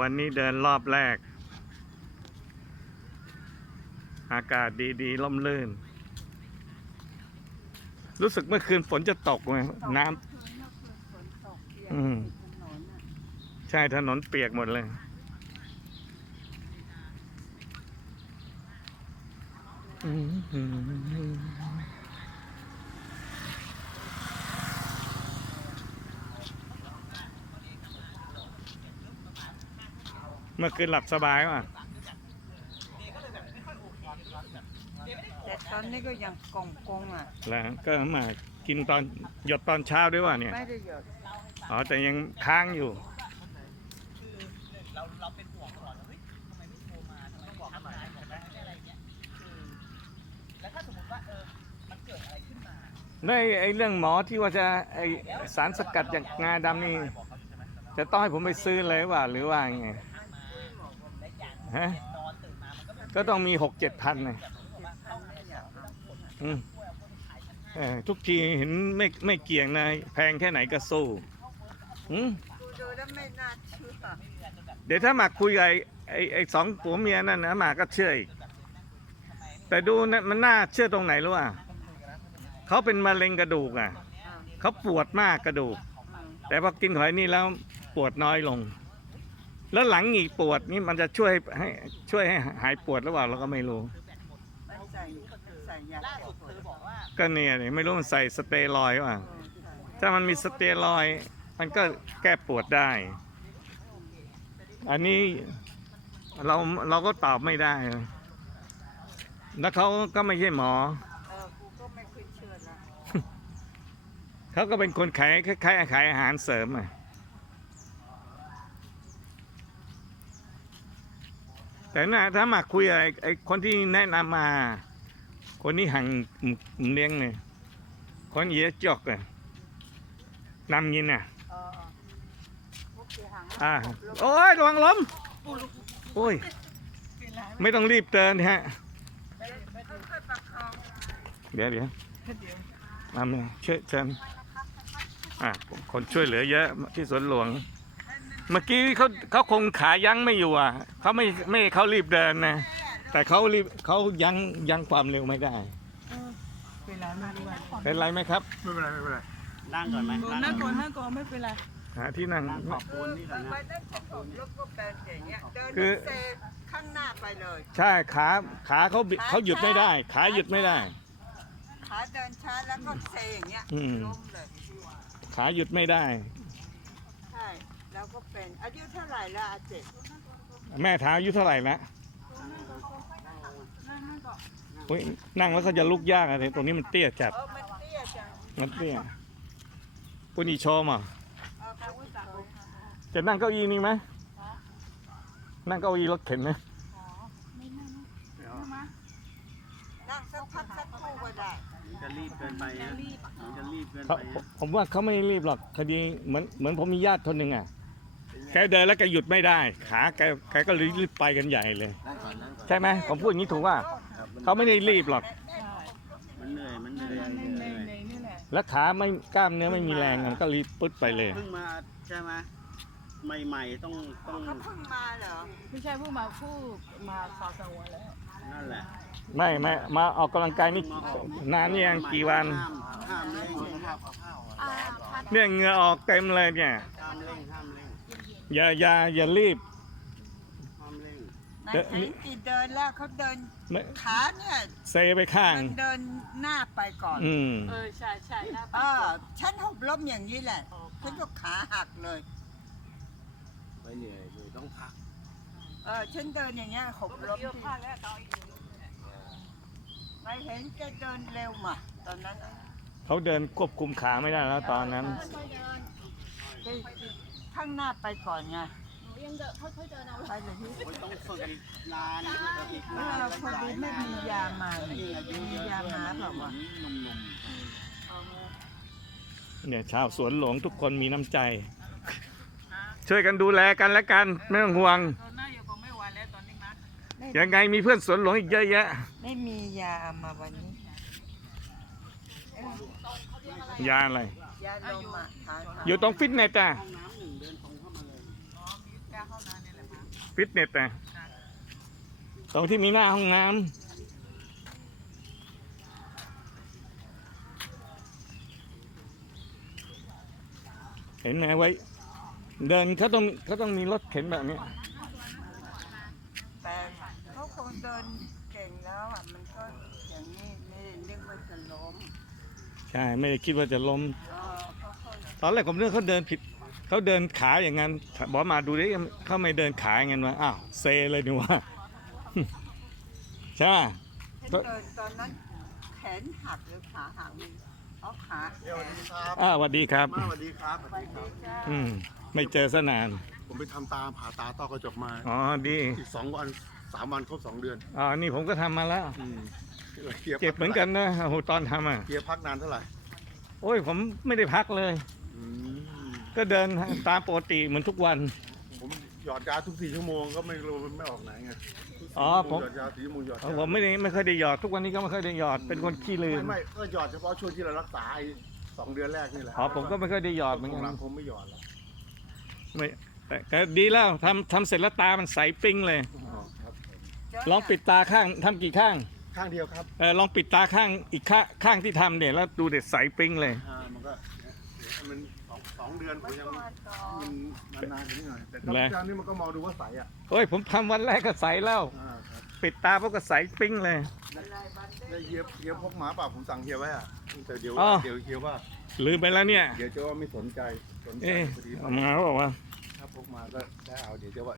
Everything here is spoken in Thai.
วันนี้เดินรอบแรก อากาศดีๆล่มลื่น รู้สึกเมื่อคืนฝนจะตกไหมน้ำอืมใช่ถนนเปียกหมดเลย เมื่อคืนหลับสบายว่ะแต่ตอนนี้ก็ยังกงกงๆอะ แล้วก็มากินตอนหยดตอนเช้าด้วยว่ะเนี่ย ไม่ได้หยดอ๋อ แต่ยังค้างอยู่ในไอ้เรื่องหมอที่ว่าจะไอสารสกัดจากงาดำนี่จะต้องให้ผมไปซื้อเลยว่าหรือว่าไง ฮะก็ต้องมีหกเจ็ดพันเลยอืมเออทุกทีเห็นไม่ไม่เกี่ยงนะแพงแค่ไหนก็สู้อืมดูดูแล้วไม่น่าเชื่อเดี๋ยวถ้าหมากคุยกับไอ้ไอ้ไอ้สองผัวเมียนั่นนะหมากก็เชื่ออีกแต่ดูนะมันน่าเชื่อตรงไหนรู้อะเขาเป็นมะเร็งกระดูกอะอ่าเขาปวดมากกระดูกอืมแต่พอกินหอยนี่แล้วปวดน้อยลง แล้วหลังอีกปวดนี่มันจะช่วยให้ช่วยให้หายปวดหรือเปล่าเราก็ไม่รู้ มันใส่ใส่ยาแก้ปวดก็เนี่ยนี่ไม่รู้มันใส่สเตียรอยด์ว่ะเออใส่ถ้ามันมีสเตียรอยด์มันก็แก้ปวดได้ อันนี้เราเราก็ตอบไม่ได้ แล้วเขาก็ไม่ใช่หมอ เออกูก็ไม่ค่อยเชื่อละเขาก็เป็นคนขายคล้ายๆขายอาหารเสริมอะ แต่น่ะถ้ามาคุยอะไรไอ้คนที่แนะนำมา คนนี้หังหมูเลี้ยงเลยคนเยอะจอกอะนำยินอะเออพวกเสียหังอ่าโอ้ยระวังล้มโอ้ย ไม่ต้องรีบเตือนฮะค่อยๆประคองเดี๋ยวเดี๋ยวมาเมช่วยเชิญอะคนช่วยเหลือเยอะที่สวนหลวง เมื่อกี้เขาเขาคงขายั้งไม่อยู่อะเขาไม่ไม่เขารีบเดินนะ แต่เขารีบเขายั้งยั้งความเร็วไม่ได้เป็นไรไม่รู้ว่าเป็นไรไหมครับไม่เป็นไรไม่เป็นไรนั่งก่อนไหมนั่งก่อนนั่งก่อนไม่เป็นไรหาที่นั่งขอบคุณนี่ก่อนไปนะนั่นฉันผมแล้วก็เป็นอย่างเงี้ยเดินคือเซข้างหน้าไปเลย ใช่ขาขาเขาบิเขาหยุดไม่ได้ ขาหยุดไม่ได้ขาเดินช้าแล้วก็เซอย่างเงี้ยอืมล้มเลยขาหยุดไม่ได้ใช่แล้วก็เป็นอายุเท่าไหร่แล้วอาเจ็บแม่ถามอายุเท่าไหร่แล้วอุ๊ยนั่งแล้วก็จะลุกยากอะไรตรงนี้มันเตี้ยจัด เออมันเตี้ยจังมันเตี้ยปุณีโชมอะเออเขาอุตส่าห์จะนั่งเก้าอี้นี่ไหมนั่งเก้าอี้รถเข็นไหมนั่งสักพักสักครู่ก็ได้มันจะรีบเกินไปนะมันจะรีบเกินเขาไปผมผมว่าเขาไม่รีบหรอกคดีเหมือนเหมือนผมมีญาติคนหนึ่งอะ แกเดินแล้วแกหยุดไม่ได้ ขาแกแกก็รีบไปกันใหญ่เลย นั่งก่อนนั่งก่อนใช่ไหมผมพูดอย่างนี้ถูกว่าครับมันเขาไม่ได้รีบหรอก มันเหนื่อยมันเหนื่อยเหนื่อยแล้วขาไม่กล้ามเนื้อไม่มีแรงมันก็รีบปึ๊ดไปเลย เพิ่งมาใช่ไหมใหม่ๆต้องต้องเขาเพิ่งมาเหรอไม่ใช่เพิ่งมาพูดมาสองสามวันแล้ว นั่นแหละไม่ไม่มาออกกำลังกายนี่นานนี่ยังกี่วัน ห้ามห้ามเร่งห้ามอ่าพัดเนี่ยเหงื่อออกเต็มเลยเนี่ยห้ามเร่งห้ามเร่ง อย่าอย่าอย่ารีบห้ามเร่งนายสันติเดินแล้วเขาเดินไม่ขาเนี่ยเซไปข้าง มันเดินหน้าไปก่อนอืม เออใช่ใช่หน้าเออฉันหกล้มอย่างนี้แหละฉันก็ขาหักเลยไปเหนื่อยเหนื่อยต้องพักเออฉันเดินอย่างเงี้ยหกล้มเยอะที่มากแล้วตอนอีกไม่เห็นแกเดินเร็วมาตอนนั้นน่ะเขาเดินควบคุมขาไม่ได้แล้วตอนนั้น แก ข้างหน้าไปก่อนไงยังเดินค่อยๆเดินเอาไปเลยที่โอ้ยต้องฝึกอีกนานอีกเออพอดีไม่มียามามียามาเปล่าวะหนุ่มเนี่ยชาวสวนหลวงทุกคนมีน้ำใจ ช่วยกันดูแลกันและกันไม่ต้องห่วงตอนหน้าอยู่ก็ไม่ไหวแล้วตอนนี้มายังไงมีเพื่อนสวนหลวงอีกเยอะแยะ ไม่มียามาวันนี้ ยาอะไร ยาลมอะทานอยู่ตรงฟิตเนสอะๆห้องน้ำหนึ่งเดินตรงเข้ามาเลยอ๋อมีกล้าเข้านานเนี่ยแหละฟิตเนสนะตรงที่มีหน้าห้องน้ำเห็นไหมไว้ เดินเขาต้องเขาต้องมีรถเข็นแบบนี้แต่เขาคงเดินเก่งแล้วอะมันก็อย่างนี้ไม่ได้นึกว่าจะล้ม ใช่ไม่ได้คิดว่าจะล้มเออเขาเขาตอนแรกผมเรื่องเขาเดินผิดเขาเดินขาอย่างนั้นบอกมาดูดิเขาไม่เดินขาอย่างนั้นวะอ้าวเซเลยนี่วะใช่ปะเห็นเดินตอนนั้นแขนหักหรือขาหักมีเอาขาเดี๋ยวสวัสดีครับอ้าวสวัสดีครับมาสวัสดีครับสวัสไปดีคดีรับจ้าอืมไม่เจอสนาน ผมไปทำตาผ่าตาต้อกระจกมาอ๋อดีอีกสองวัน สามวันครบสองเดือนอ๋อนี่ผมก็ทำมาแล้ว อืมฮียเจ็บเหมือนกันนะโอ้โหตอนทำอะเฮียพักนานเท่าไหร่โอ้ยผมไม่ได้พักเลย อืมก็เดินตามปกติเหมือนทุกวัน ผมหยอดยาทุกสี่ชั่วโมงก็ไม่รู้ไม่ออกไหนไงอ๋อผม หยอดยาสี่ชั่วโมงหยอดอ๋อผมไม่ได้ไม่ค่อยได้หยอดทุกวันนี้ก็ไม่ค่อยได้หยอดเป็นคนขี้ลืไม่มไม่ก็หยอดเฉพาะช่วงที่เรารักษาไอ้สองเดือนแรกนี่แหละอ๋อผมก็ไม่ค่อยได้หยอดเหมือนช่วกังหลันงคงไม่หยอดแล้วไม่แต่ก็ดีแล้วทำทำเสร็จแล้วตามันใสปิ้งเลยอ๋อครับ ลองปิดตาข้างทำกี่ข้าง ข้างเดียวครับเออลองปิดตาข้างอีกข้างข้างที่ทำเนี่ยแล้วดูเด็ดใสปิ้งเลย อ่ามันก็เนี่ยเดี๋ยวให้มันสองสองเดือนผมยังมาต่อมันนานๆอย่างนี้หน่อยแต่ตอนแหละเช้านี่มันก็มองดูว่าใสอะโอ้ยผมทำวันแรกก็ใสแล้ว อ่าครับปิดตาพวกก็ใสปิ้งเลยอะไรบ้านเด็กแล้วเฮียเฮียพกหมาเปล่าผมสั่งเฮียไว้อะแต่เดี๋ยวอ๋อ เดี๋ยวเฮียว่าลืมไปแล้วเนี่ย เดี๋ยวจะว่าไม่สนใจสนใจเอ๊ะพอดีเอามาบอกว่าถ้าพกมาก็ได้เอาเดี๋ยวจะว่า